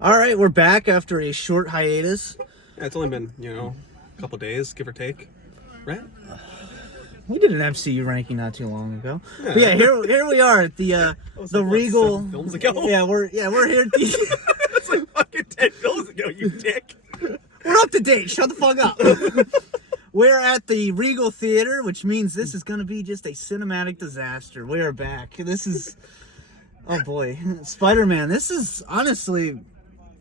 All right, we're back after a short hiatus. Yeah, it's only been, a couple days, give or take, right? We did an MCU ranking not too long ago. Yeah. But yeah, here we are at the Regal. 7 films ago? Yeah, we're here at the. It's like fucking 10 films ago, you dick. We're up to date. Shut the fuck up. We're at the Regal Theater, which means this is going to be just a cinematic disaster. We are back. This is, oh boy, Spider-Man. This is honestly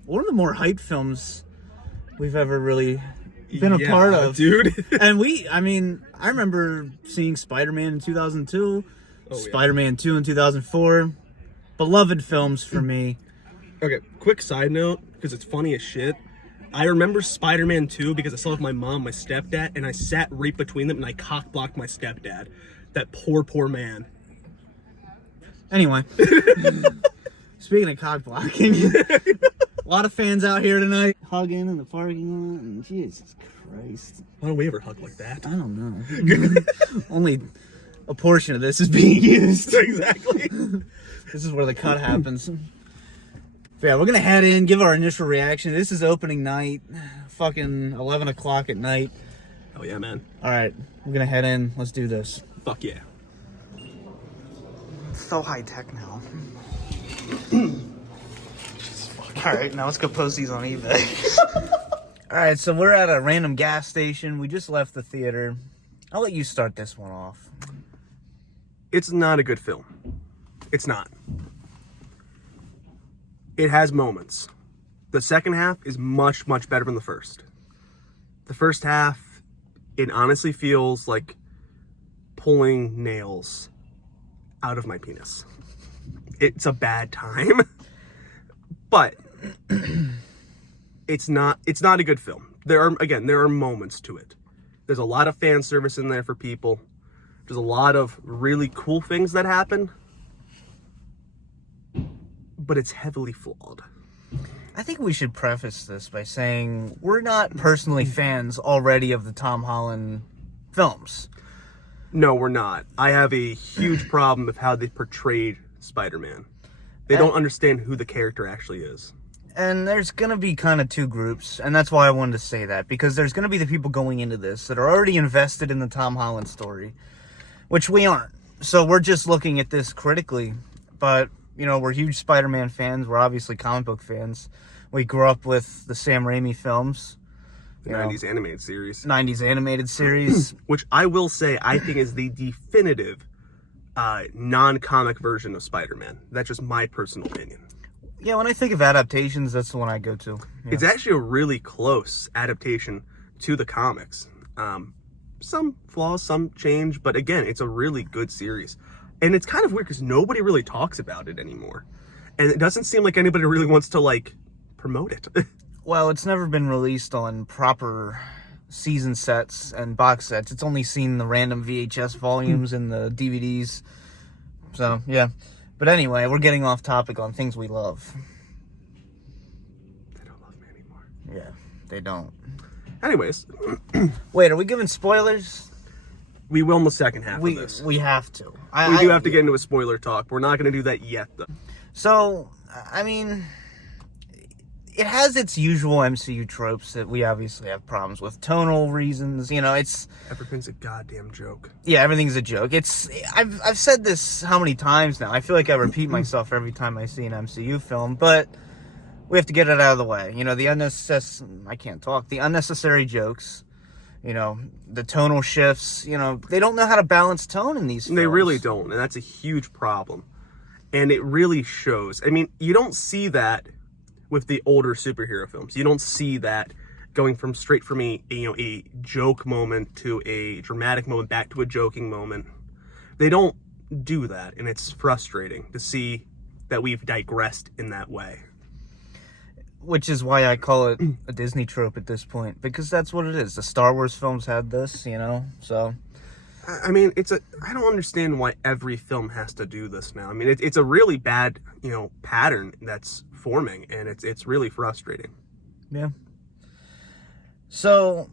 one of the more hyped films we've ever really been a part of, dude. And I remember seeing Spider-Man in 2002, Spider-Man 2 in 2004. Beloved films for me. Okay, quick side note, because it's funny as shit. I remember Spider-Man 2 because I saw it with my mom, my stepdad, and I sat right between them and I cock-blocked my stepdad. That poor man. Anyway, speaking of cock-blocking, a lot of fans out here tonight hugging in the parking lot, and Jesus Christ. Why don't we ever hug like that? I don't know. Only a portion of this is being used. Exactly. This is where the cut happens. Yeah, we're gonna head in, give our initial reaction. This is opening night, fucking 11 o'clock at night. Oh yeah, man. All right, we're gonna head in. Let's do this. Fuck yeah. It's so high tech now. All right, now let's go post these on eBay. All right, so we're at a random gas station. We just left the theater. I'll let you start this one off. It's not a good film. It's not. It has moments. The second half is much, much better than the first. The first half, it honestly feels like pulling nails out of my penis. It's a bad time. But it's not a good film. There are moments to it. There's a lot of fan service in there for people. There's a lot of really cool things that happen. But it's heavily flawed. I think we should preface this by saying we're not personally fans already of the Tom Holland films. No, we're not. I have a huge problem with how they portrayed Spider-Man. They don't understand who the character actually is. And there's going to be kind of two groups, and that's why I wanted to say that, because there's going to be the people going into this that are already invested in the Tom Holland story, which we aren't. So we're just looking at this critically, but we're huge Spider-Man fans. We're obviously comic book fans. We grew up with the Sam Raimi films. The 90s animated series. 90s animated series. Which I will say, I think is the definitive non-comic version of Spider-Man. That's just my personal opinion. Yeah, when I think of adaptations, that's the one I go to. Yeah. It's actually a really close adaptation to the comics. Some flaws, some change, but again, it's a really good series. And it's kind of weird because nobody really talks about it anymore. And it doesn't seem like anybody really wants to, promote it. Well, it's never been released on proper season sets and box sets. It's only seen the random VHS volumes and the DVDs. So, yeah. But anyway, we're getting off topic on things we love. They don't love me anymore. Yeah, they don't. Anyways. Wait, are we giving spoilers? We will in the second half of this. We have to. We do have to get into a spoiler talk. We're not going to do that yet, though. So, it has its usual MCU tropes that we obviously have problems with. Tonal reasons, it's... Everything's a goddamn joke. Yeah, everything's a joke. I've said this how many times now? I feel like I repeat myself every time I see an MCU film, but we have to get it out of the way. The unnecessary jokes, the tonal shifts, they don't know how to balance tone in these films. They really don't, and that's a huge problem. And it really shows. You don't see that with the older superhero films. You don't see that going straight from a joke moment to a dramatic moment back to a joking moment. They don't do that, and it's frustrating to see that we've digressed in that way. Which is why I call it a Disney trope at this point, because that's what it is. The Star Wars films had this, so... I don't understand why every film has to do this now. It's a really bad, pattern that's forming, and it's really frustrating. Yeah. So,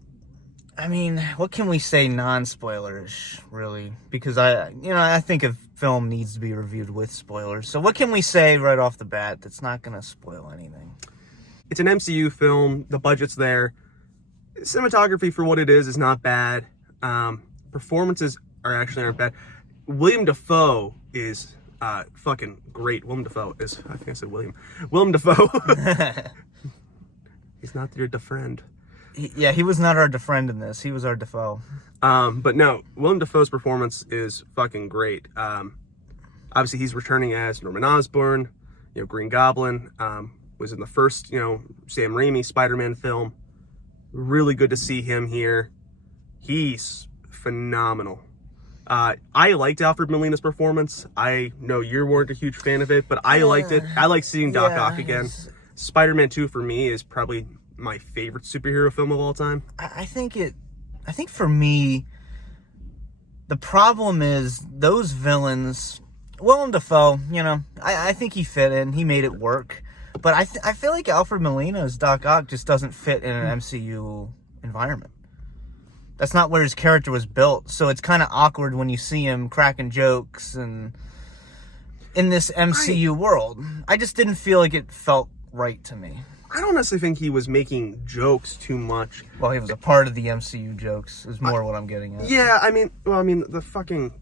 what can we say non-spoilerish, really? Because I think a film needs to be reviewed with spoilers. So what can we say right off the bat that's not going to spoil anything? It's an MCU film. The budget's there. Cinematography for what it is not bad. Performances aren't bad. William Dafoe is fucking great. Willem Dafoe is, I think I said William. Willem Dafoe. He's not your friend. Yeah, he was not our friend in this. He was our Dafoe. But no, Willem Dafoe's performance is fucking great. Obviously, he's returning as Norman Osborn. Green Goblin. Was in the first, Sam Raimi Spider-Man film. Really good to see him here. He's phenomenal. I liked Alfred Molina's performance. I know you weren't a huge fan of it, but I liked it. I like seeing Doc Ock again. Spider-Man 2 for me is probably my favorite superhero film of all time. I think for me, the problem is those villains. Willem Dafoe, I think he fit in. He made it work. But I feel like Alfred Molina's Doc Ock just doesn't fit in an MCU environment. That's not where his character was built. So it's kind of awkward when you see him cracking jokes and in this MCU world. I just didn't feel like it felt right to me. I don't necessarily think he was making jokes too much. Well, he was a part of the MCU jokes, is more what I'm getting at. Yeah, the fucking,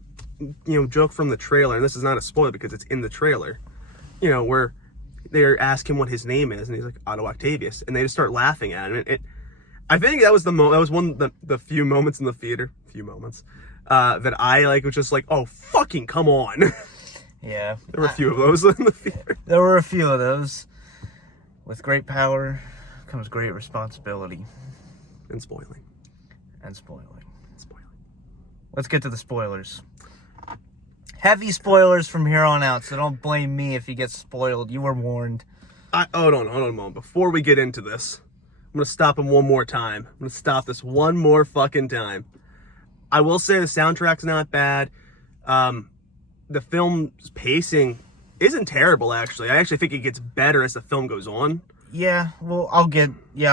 joke from the trailer, and this is not a spoiler because it's in the trailer, where they ask him what his name is, and he's like, Otto Octavius, and they just start laughing at him. I think that was one of the few moments in the theater, that I was just like, oh, fucking come on. Yeah. There were a few of those in the theater. There were a few of those. With great power comes great responsibility. And spoiling. Let's get to the spoilers. Heavy spoilers from here on out, so don't blame me if you get spoiled. You were warned. Hold on a moment. Before we get into this, I'm going to stop him one more time. I'm going to stop this one more fucking time. I will say the soundtrack's not bad. The film's pacing isn't terrible, actually. I actually think it gets better as the film goes on. Yeah, well, I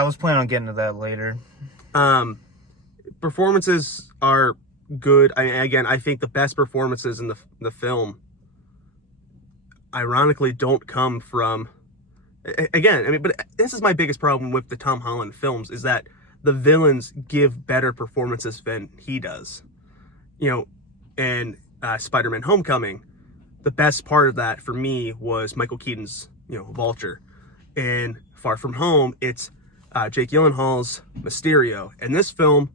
was planning on getting to that later. Performances are good. I think the best performances in the film, ironically, don't come from... but this is my biggest problem with the Tom Holland films, is that the villains give better performances than he does. And Spider-Man Homecoming, the best part of that for me was Michael Keaton's, Vulture. And Far From Home, it's Jake Gyllenhaal's Mysterio. And this film,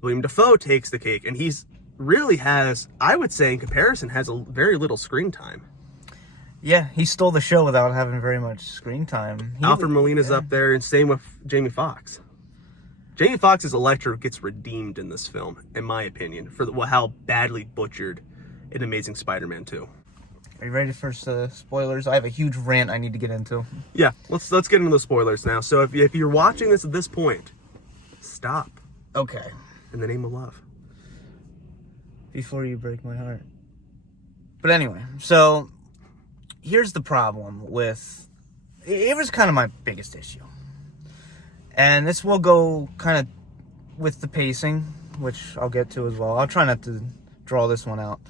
William Dafoe takes the cake, and he's really has, I would say in comparison, has a very little screen time. Yeah, he stole the show without having very much screen time. Alfred Molina's up there, and same with Jamie Foxx. Jamie Foxx's Electro gets redeemed in this film, in my opinion, for how badly butchered in Amazing Spider-Man 2. Are you ready for spoilers? I have a huge rant I need to get into. Yeah, let's get into the spoilers now. So if you're watching this at this point, stop. Okay. In the name of love. Before you break my heart. But anyway, so here's the problem with... It was kind of my biggest issue. And this will go kind of with the pacing, which I'll get to as well. I'll try not to draw this one out.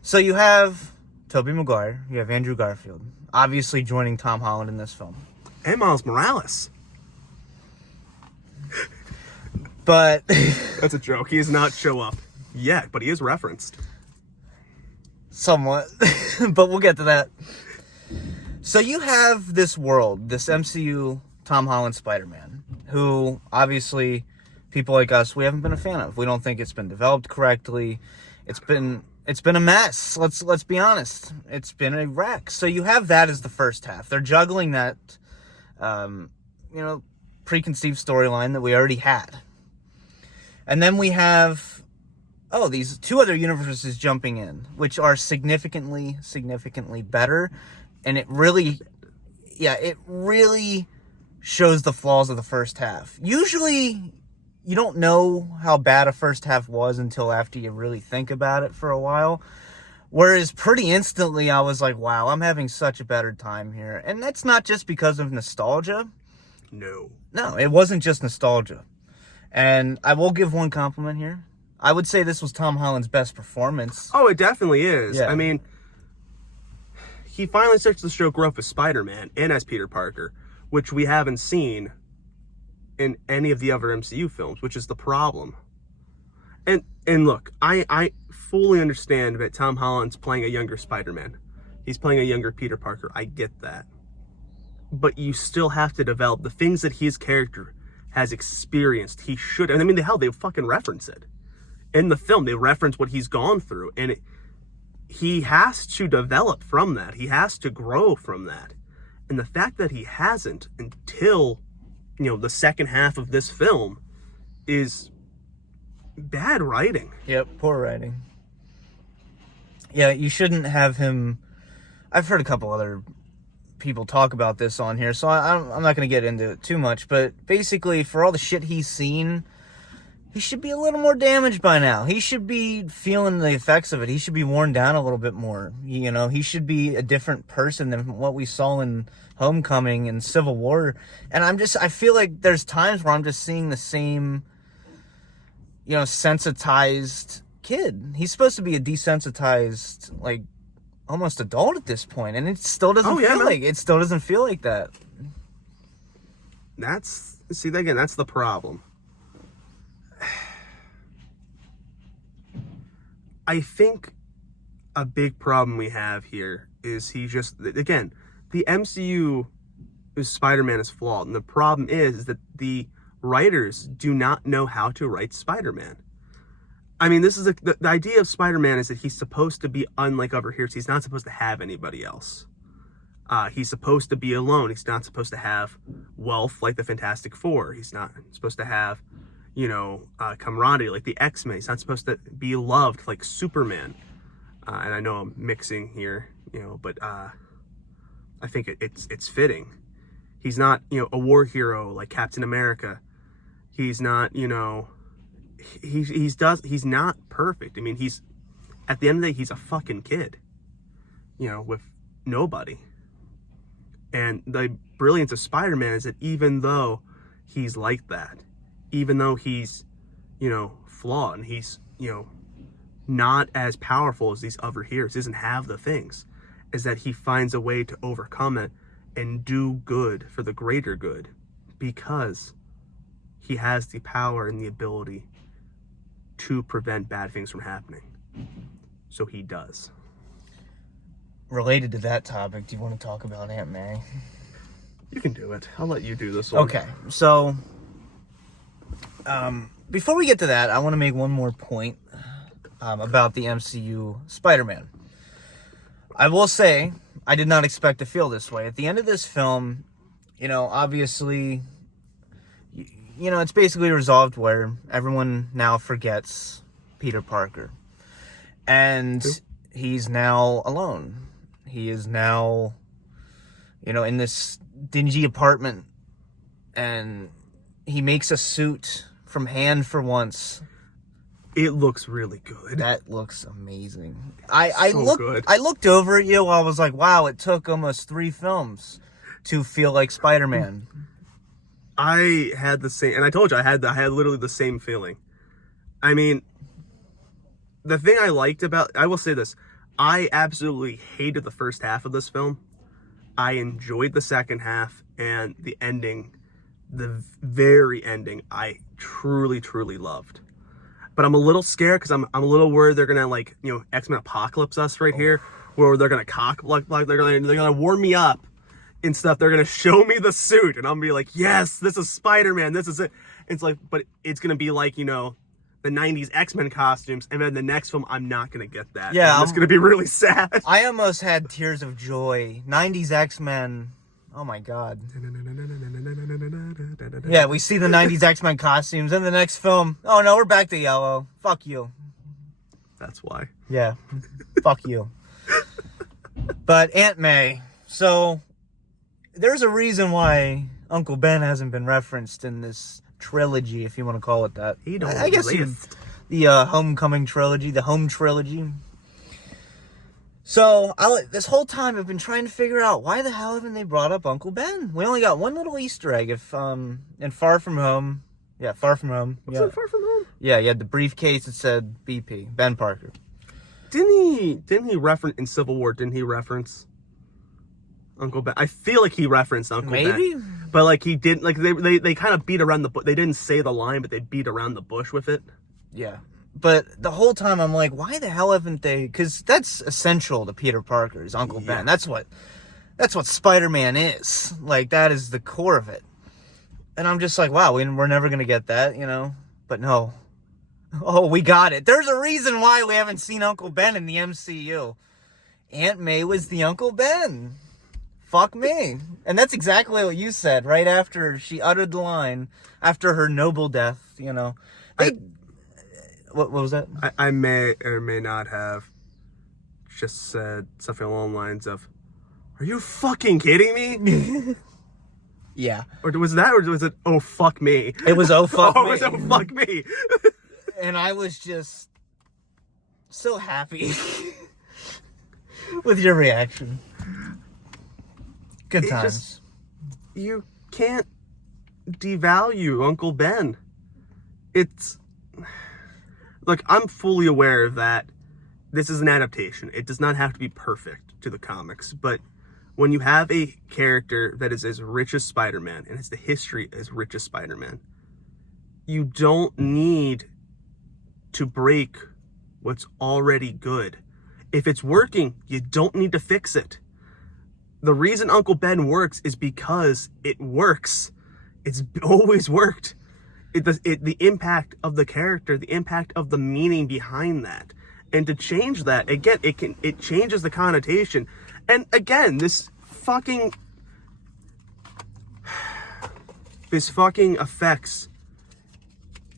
So you have Tobey Maguire, you have Andrew Garfield, obviously joining Tom Holland in this film. And Miles Morales. But... That's a joke. He does not show up yet, but he is referenced. Somewhat. But we'll get to that. So you have this world, this MCU Tom Holland Spider-Man, who obviously people like us, we haven't been a fan of. We don't think it's been developed correctly. It's been a mess. Let's be honest. It's been a wreck. So you have that as the first half. They're juggling that, preconceived storyline that we already had. And then we have, these two other universes jumping in, which are significantly better. And it really shows the flaws of the first half. Usually, you don't know how bad a first half was until after you really think about it for a while. Whereas pretty instantly, I was like, wow, I'm having such a better time here. And that's not just because of nostalgia. No, it wasn't just nostalgia. And I will give one compliment here. I would say this was Tom Holland's best performance. Oh, it definitely is. Yeah. I mean, he finally starts to show growth as Spider-Man and as Peter Parker, which we haven't seen in any of the other MCU films, which is the problem. And look, I fully understand that Tom Holland's playing a younger Spider-Man. He's playing a younger Peter Parker. I get that. But you still have to develop the things that his character has experienced. He should. And I mean, they fucking reference it. In the film, they reference what he's gone through. And he has to develop from that. He has to grow from that. And the fact that he hasn't until, the second half of this film is bad writing. Yep, poor writing. Yeah, you shouldn't have him. I've heard a couple other people talk about this on here, so I'm not going to get into it too much, but basically, for all the shit he's seen, he should be a little more damaged by now. He should be feeling the effects of it. He should be worn down a little bit more. He should be a different person than what we saw in Homecoming and Civil War. And I feel like there's times where I'm just seeing the same, sensitized kid. He's supposed to be a desensitized, almost adult at this point, and it still doesn't feel like that. That's the problem. I think a big problem we have here is the MCU Spider-Man is flawed, and the problem is that the writers do not know how to write Spider-Man. I mean, this is the idea of Spider-Man is that he's supposed to be unlike other heroes. He's not supposed to have anybody else. He's supposed to be alone. He's not supposed to have wealth like the Fantastic Four. He's not supposed to have, camaraderie like the X-Men. He's not supposed to be loved like Superman. And I know I'm mixing here, but I think it's fitting. He's not, a war hero like Captain America. He's not, he's not perfect. I mean, at the end of the day, he's a fucking kid, with nobody. And the brilliance of Spider-Man is that even though he's like that, even though he's, flawed, and he's, not as powerful as these other heroes, doesn't have the things, is that he finds a way to overcome it and do good for the greater good, because he has the power and the ability to prevent bad things from happening. So he does. Related to that topic, do you want to talk about Aunt May? You can do it. I'll let you do this one. Okay, so before we get to that, I want to make one more point about the MCU Spider-Man. I will say, I did not expect to feel this way. At the end of this film, obviously, it's basically resolved where everyone now forgets Peter Parker. And he's now alone. He is now, in this dingy apartment. And he makes a suit from hand for once. It looks really good. That looks amazing. I looked over at you. I was like, wow, it took almost 3 films to feel like Spider-Man. I had the same, and I told you I had literally the same feeling. I mean, the thing I liked about, I will say this, I absolutely hated the first half of this film. I enjoyed the second half, and the ending, the very ending, I truly, truly loved. But I'm a little scared because I'm a little worried they're gonna X-Men Apocalypse us right here, where they're gonna they're gonna warm me up and stuff. They're gonna show me the suit, and I'm gonna be like, yes, this is Spider-Man. This is it. It's like, but it's gonna be like the 90s X-Men costumes, and then the next film I'm not gonna get that. Yeah, it's gonna be really sad. I almost had tears of joy. 90s X-Men. Oh my god. Yeah, we see the 90s X-Men costumes in the next film. Oh no, we're back to yellow. Fuck you. That's why. Yeah. Fuck you. But Aunt May. So, there's a reason why Uncle Ben hasn't been referenced in this trilogy, if you want to call it that. I guess the Homecoming trilogy, the Home trilogy. So, this whole time I've been trying to figure out why the hell haven't they brought up Uncle Ben? We only got one little Easter egg in Far From Home. Yeah, Far From Home. What's in Far From Home? Yeah, you had the briefcase that said BP, Ben Parker. Didn't he reference in Civil War? Didn't he reference Uncle Ben. I feel like he referenced Uncle Ben. Maybe? But like he didn't, like they kind of beat around the bush. They didn't say the line, but they beat around the bush with it. Yeah. But the whole time I'm like, why the hell haven't they? Because that's essential to Peter Parker, is Uncle Ben. That's what Spider-Man is. Like, that is the core of it. And I'm just like, wow, we're never going to get that, you know? But no. Oh, we got it. There's a reason why we haven't seen Uncle Ben in the MCU. Aunt May was the Uncle Ben. Fuck me. And that's exactly what you said right after she uttered the line, after her noble death, you know. What was that? I may or may not have just said something along the lines of, "Are you fucking kidding me?" Yeah. Or was it, "Oh, fuck me"? It was, "Oh, fuck me." It was, "Oh, fuck me." And I was just so happy with your reaction. Good times. You can't devalue Uncle Ben. Look, I'm fully aware that this is an adaptation. It does not have to be perfect to the comics, but when you have a character that is as rich as Spider-Man and has the history as rich as Spider-Man, you don't need to break what's already good. If it's working, you don't need to fix it. The reason Uncle Ben works is because it works. It's always worked. The impact of the character, the impact of the meaning behind that, and to change that again, it changes the connotation. And again, this fucking affects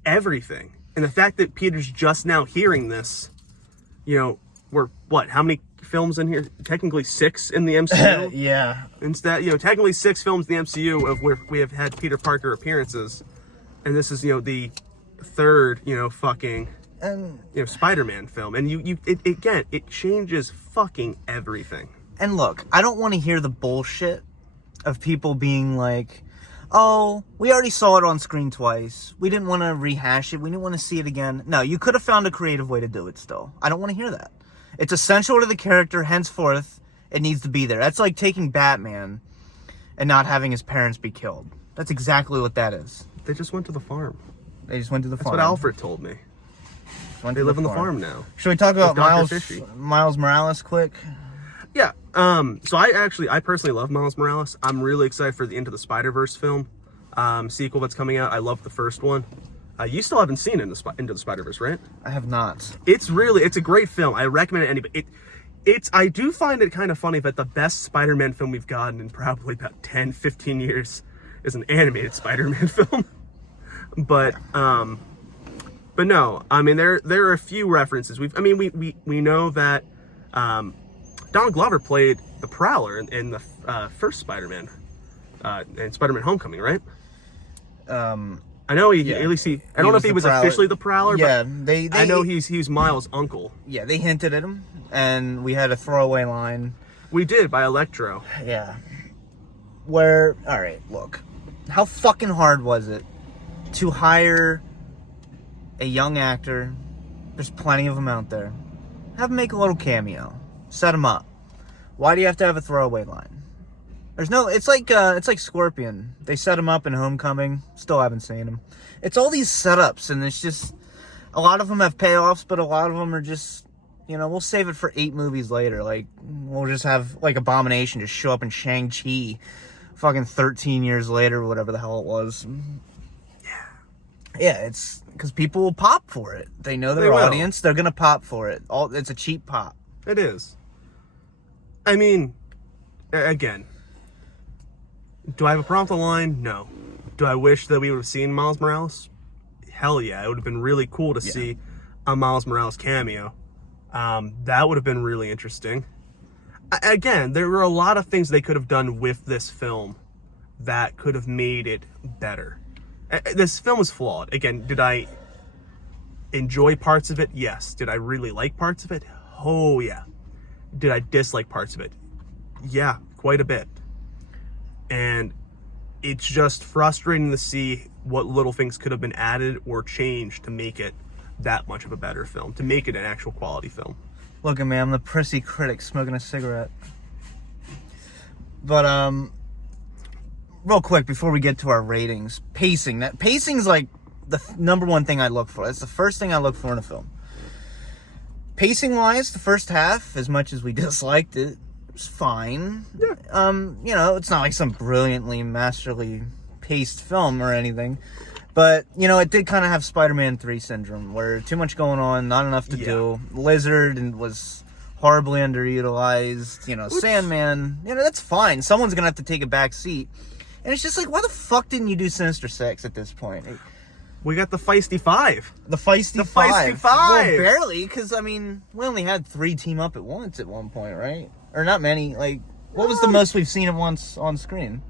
everything. And the fact that Peter's just now hearing this, you know, how many films in here? Technically 6 in the MCU. Yeah. Instead, you know, technically 6 films in the MCU of where we have had Peter Parker appearances. And this is, you know, the 3rd, you know, fucking, Spider-Man film. And it changes fucking everything. And look, I don't want to hear the bullshit of people being like, oh, we already saw it on screen twice. We didn't want to rehash it. We didn't want to see it again. No, you could have found a creative way to do it still. I don't want to hear that. It's essential to the character, henceforth, it needs to be there. That's like taking Batman and not having his parents be killed. That's exactly what that is. They just went to the farm. They just went to the farm. That's what Alfred told me. They live on the farm now. Should we talk about Miles Morales quick? Yeah. So I personally love Miles Morales. I'm really excited for the Into the Spider-Verse film sequel that's coming out. I love the first one. You still haven't seen Into the Spider-Verse, right? I have not. It's a great film. I recommend it to anybody. I do find it kind of funny that the best Spider-Man film we've gotten in probably about 10, 15 years is an animated Spider-Man film. But no, I mean there are a few references. We know that Donald Glover played the Prowler in the first Spider-Man, in Spider-Man: Homecoming, right? I know I don't know if he was officially the Prowler, yeah, but I know he's Miles' uncle. Yeah, they hinted at him, and we had a throwaway line. We did, by Electro. Yeah. Alright, look. How fucking hard was it to hire a young actor? There's plenty of them out there. Have him make a little cameo. Set him up. Why do you have to have a throwaway line? It's like Scorpion. They set him up in Homecoming. Still haven't seen him. It's all these setups, and it's just, a lot of them have payoffs, but a lot of them are just, you know, we'll save it for 8 movies later. Like, we'll just have, like, Abomination just show up in Shang-Chi fucking 13 years later, whatever the hell it was. Yeah, it's because people will pop for it. They know their audience. They're going to pop for it. It's a cheap pop. It is. I mean, again, do I have a problem with the line? No. Do I wish that we would have seen Miles Morales? Hell yeah. It would have been really cool to see a Miles Morales cameo. That would have been really interesting. Again, there were a lot of things they could have done with this film that could have made it better. This film is flawed. Again, did I enjoy parts of it? Yes. Did I really like parts of it? Oh, yeah. Did I dislike parts of it? Yeah, quite a bit. And it's just frustrating to see what little things could have been added or changed to make it that much of a better film, to make it an actual quality film. Look at me, I'm the prissy critic smoking a cigarette. But real quick before we get to our ratings, pacing. Pacing's like the number one thing I look for. That's the first thing I look for in a film. Pacing wise, the first half, as much as we disliked it, was fine. Yeah. You know, it's not like some brilliantly, masterly paced film or anything. But, you know, it did kind of have Spider-Man 3 syndrome, where too much going on, not enough to do. Lizard was horribly underutilized. You know, Sandman, you know, that's fine. Someone's going to have to take a back seat. And it's just like, why the fuck didn't you do Sinister Six at this point? We got the Feisty Five. The Feisty Five. Well, barely, because, I mean, we only had 3 team up at once at one point, right? Or not many. Like, what was the most we've seen at once on screen?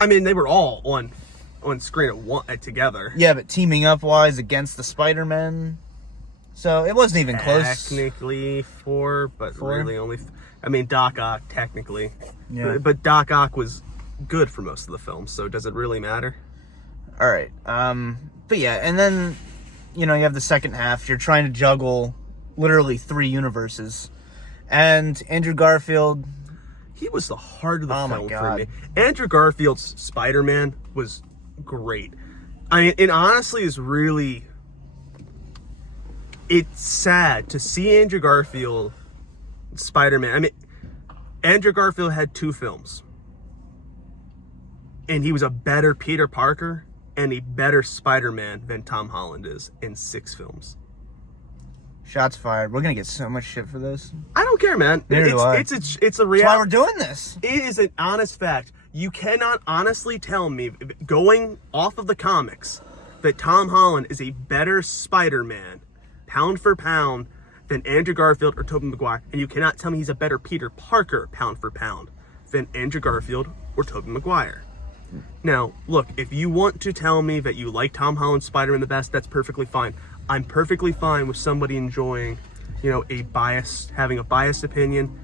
I mean, they were all on screen together. Yeah, but teaming up wise against the Spider-Men, so it wasn't even close. Technically 4, but really only. I mean, Doc Ock technically, yeah. But Doc Ock was good for most of the film, so does it really matter? All right, but yeah, and then you know you have the second half. You're trying to juggle literally 3 universes, and Andrew Garfield. He was the heart of the film for me. Andrew Garfield's Spider-Man was great. I mean, it honestly is really, it's sad to see Andrew Garfield Spider-Man. I mean, Andrew Garfield had 2 films, and he was a better Peter Parker and a better Spider-Man than Tom Holland is in 6 films. Shots fired. We're gonna get so much shit for this. I don't care, man. It's a reality. That's why we're doing this. It is an honest fact. You cannot honestly tell me, going off of the comics, that Tom Holland is a better Spider-Man, pound for pound, than Andrew Garfield or Tobey Maguire. And you cannot tell me he's a better Peter Parker, pound for pound, than Andrew Garfield or Tobey Maguire. Now, look, if you want to tell me that you like Tom Holland's Spider-Man the best, that's perfectly fine. I'm perfectly fine with somebody enjoying, you know, having a biased opinion,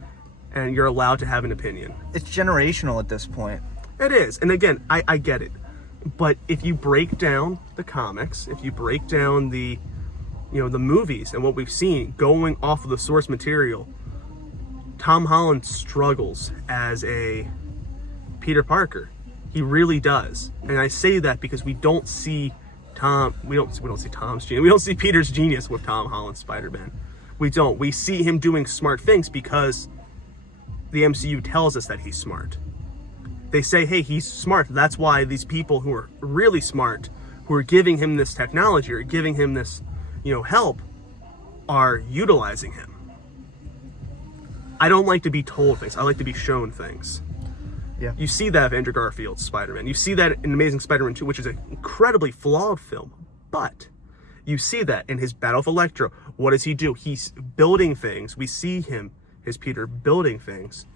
and you're allowed to have an opinion. It's generational at this point. It is. And again, I get it. But if you break down the comics, if you break down the movies and what we've seen going off of the source material, Tom Holland struggles as a Peter Parker. He really does. And I say that because we don't see we don't see Tom's genius. We don't see Peter's genius with Tom Holland's Spider-Man. We don't. We see him doing smart things because the MCU tells us that he's smart. They say, hey, he's smart. That's why these people who are really smart, who are giving him this technology or giving him this, help, are utilizing him. I don't like to be told things. I like to be shown things. Yeah. You see that of Andrew Garfield's Spider-Man. You see that in Amazing Spider-Man 2, which is an incredibly flawed film. But you see that in his Battle of Electro. What does he do? He's building things. We see him, his Peter, building things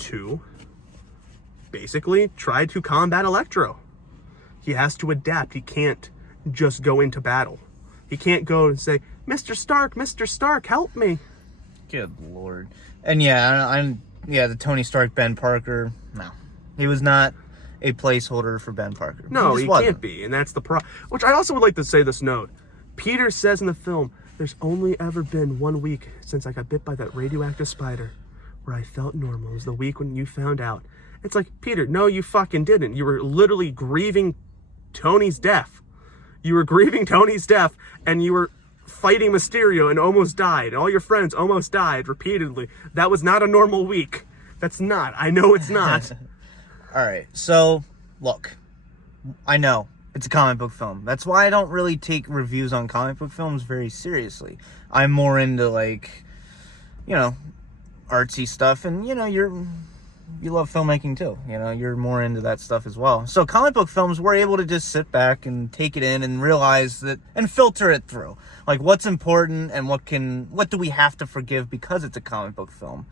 to basically try to combat Electro. He has to adapt. He can't just go into battle. He can't go and say, Mr. Stark, help me. Good Lord. And yeah, the Tony Stark, Ben Parker, no. He was not a placeholder for Ben Parker. No, he can't be, and that's the problem. Which I also would like to say this note. Peter says in the film, there's only ever been 1 week since I got bit by that radioactive spider where I felt normal. It was the week when you found out. It's like, Peter, no, you fucking didn't. You were literally grieving Tony's death. You were grieving Tony's death, and you were fighting Mysterio and almost died. And all your friends almost died repeatedly. That was not a normal week. That's not. I know it's not. All right, so look, I know it's a comic book film. That's why I don't really take reviews on comic book films very seriously. I'm more into artsy stuff, and you love filmmaking too. You're more into that stuff as well. So comic book films, we're able to just sit back and take it in and realize that and filter it through. Like what's important and what do we have to forgive because it's a comic book film.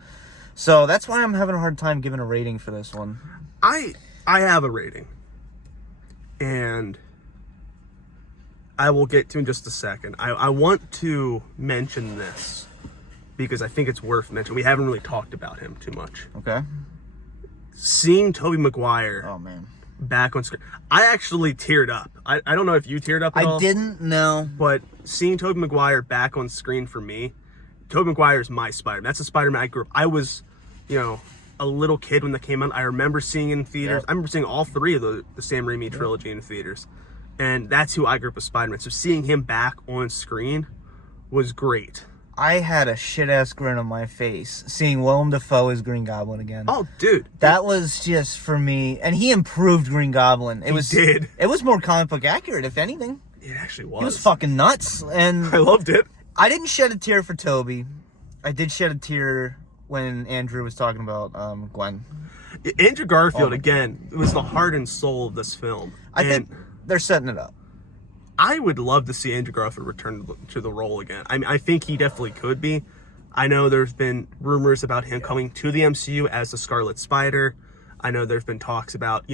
So that's why I'm having a hard time giving a rating for this one. I have a rating, and I will get to in just a second. I want to mention this because I think it's worth mentioning. We haven't really talked about him too much. Okay. Seeing Tobey Maguire back on screen, I actually teared up. I don't know if you teared up at all. I didn't know. But seeing Tobey Maguire back on screen for me, Tobey Maguire is my Spider-Man. That's the Spider-Man I grew up. I was, a little kid when they came out. I remember seeing in theaters. Yep. I remember seeing all three of the Sam Raimi trilogy in theaters. And that's who I grew up with Spider-Man. So seeing him back on screen was great. I had a shit-ass grin on my face seeing Willem Dafoe as Green Goblin again. Oh, dude. That was just, for me, and he improved Green Goblin. It was more comic book accurate, if anything. It actually was. He was fucking nuts, and I loved it. I didn't shed a tear for Toby. I did shed a tear when Andrew was talking about Gwen. Andrew Garfield, again, was the heart and soul of this film. I think they're setting it up. I would love to see Andrew Garfield return to the role again. I mean, I think he definitely could be. I know there's been rumors about him coming to the MCU as the Scarlet Spider. I know there's been talks about,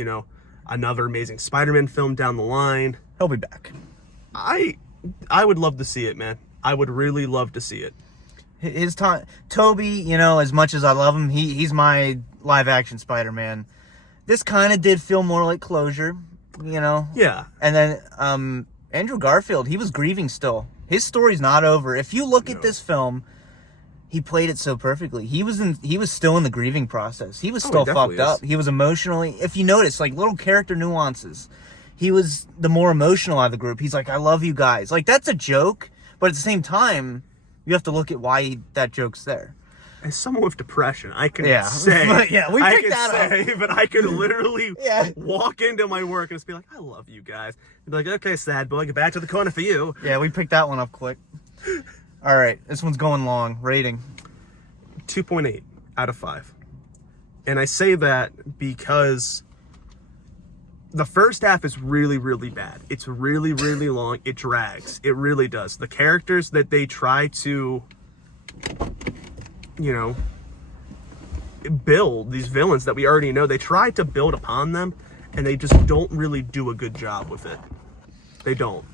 another Amazing Spider-Man film down the line. He'll be back. I would love to see it, man. I would really love to see it. His time, Toby, as much as I love him, he's my live-action Spider-Man. This kind of did feel more like closure, Yeah. And then Andrew Garfield, he was grieving still. His story's not over. If you look at this film, he played it so perfectly. He was still in the grieving process. He was still fucked up. He was emotionally, if you notice, like little character nuances, he was the more emotional out of the group. He's like, I love you guys. Like, that's a joke, but at the same time, you have to look at why that joke's there. As someone with depression, I can say, but we picked that up. But I could literally walk into my work and just be like, I love you guys. And be like, okay, sad boy, get back to the corner for you. Yeah, we picked that one up quick. All right, this one's going long. Rating. 2.8 out of 5. And I say that because the first half is really, really bad. It's really, really long. It drags. It really does. The characters that they try to, build, these villains that we already know, they try to build upon them, and they just don't really do a good job with it. They don't.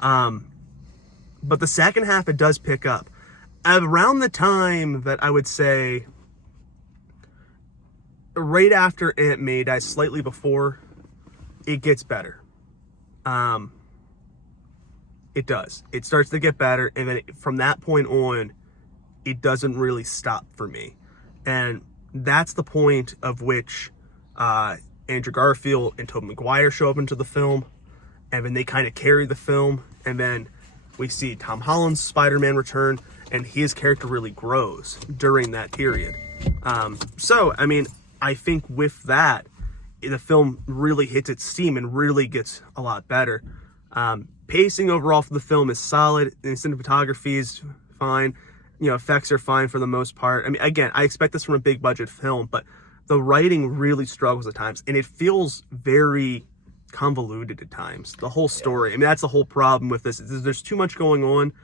But the second half, it does pick up. Around the time that I would say, right after Aunt May dies, slightly before, it gets better. It does. It starts to get better, and then from that point on, it doesn't really stop for me. And that's the point of which Andrew Garfield and Tobey Maguire show up into the film, and then they kind of carry the film, and then we see Tom Holland's Spider-Man return, and his character really grows during that period. So, I mean, I think with that, the film really hits its steam and really gets a lot better. Pacing overall for the film is solid, and cinematography is fine. Effects are fine for the most part. I mean, again, I expect this from a big budget film, but the writing really struggles at times, and it feels very convoluted at times. The whole story. I mean, that's the whole problem with this. There's too much going on.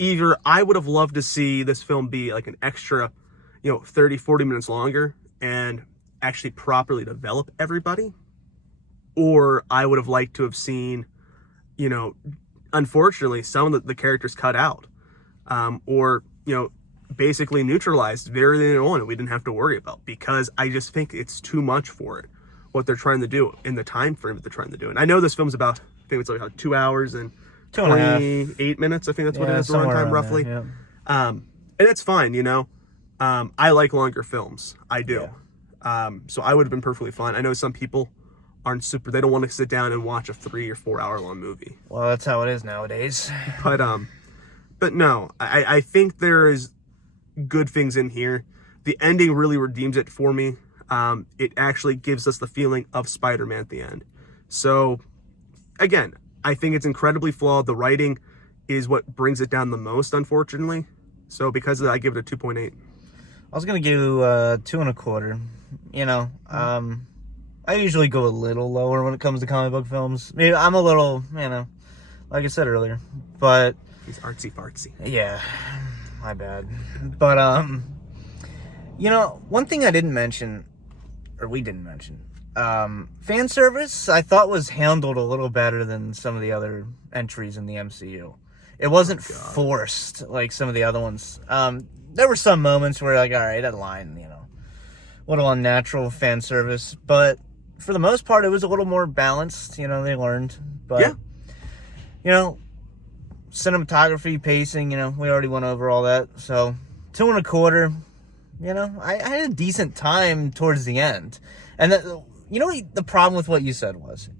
Either I would have loved to see this film be like an extra, 30, 40 minutes longer and actually properly develop everybody, or I would have liked to have seen, unfortunately, some of the characters cut out, or basically neutralized very early on, and we didn't have to worry about, because I just think it's too much for it, what they're trying to do in the time frame that they're trying to do. And I know this film's about, I think it's like 2 hours and 28 minutes. I think that's what it is, the runtime roughly. There, yeah. And it's fine, I like longer films. I do. Yeah. So I would have been perfectly fine. I know some people aren't they don't want to sit down and watch a 3 or 4 hour long movie. Well, that's how it is nowadays. But no, I think there is good things in here. The ending really redeems it for me. It actually gives us the feeling of Spider-Man at the end. So, again, I think it's incredibly flawed. The writing is what brings it down the most, unfortunately. So because of that, I give it a 2.8. I was going to give 2.25. I usually go a little lower when it comes to comic book films. Maybe I'm a little, like I said earlier. But he's artsy fartsy. Yeah, my bad. But, one thing I didn't mention, or we didn't mention, fan service, I thought was handled a little better than some of the other entries in the MCU. It wasn't forced like some of the other ones. There were some moments where, like, all right, that line, a little unnatural fan service. But for the most part, it was a little more balanced. They learned. But, cinematography, pacing, we already went over all that. So 2.25, You know, I had a decent time towards the end. And, you know, the problem with what you said was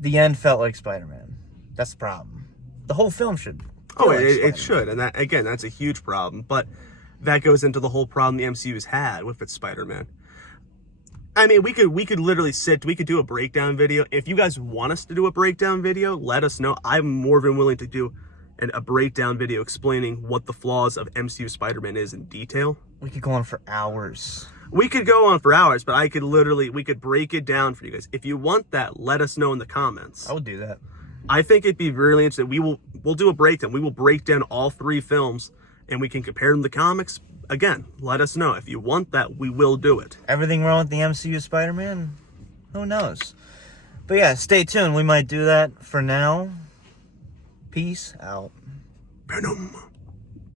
the end felt like Spider-Man. That's the problem. The whole film should. Oh, it should. And that, again, that's a huge problem. But that goes into the whole problem the MCU's had with its Spider-Man. I mean, we could literally we could do a breakdown video. If you guys want us to do a breakdown video, let us know. I'm more than willing to do a breakdown video explaining what the flaws of MCU Spider-Man is in detail. We could go on for hours. We could go on for hours, but we could break it down for you guys. If you want that, let us know in the comments. I would do that. I think it'd be really interesting. We'll do a breakdown. We will break down all 3 films, and we can compare them to comics. Again, let us know. If you want that, we will do it. Everything wrong with the MCU Spider-Man? Who knows? But yeah, stay tuned. We might do that. For now, peace out. Venom.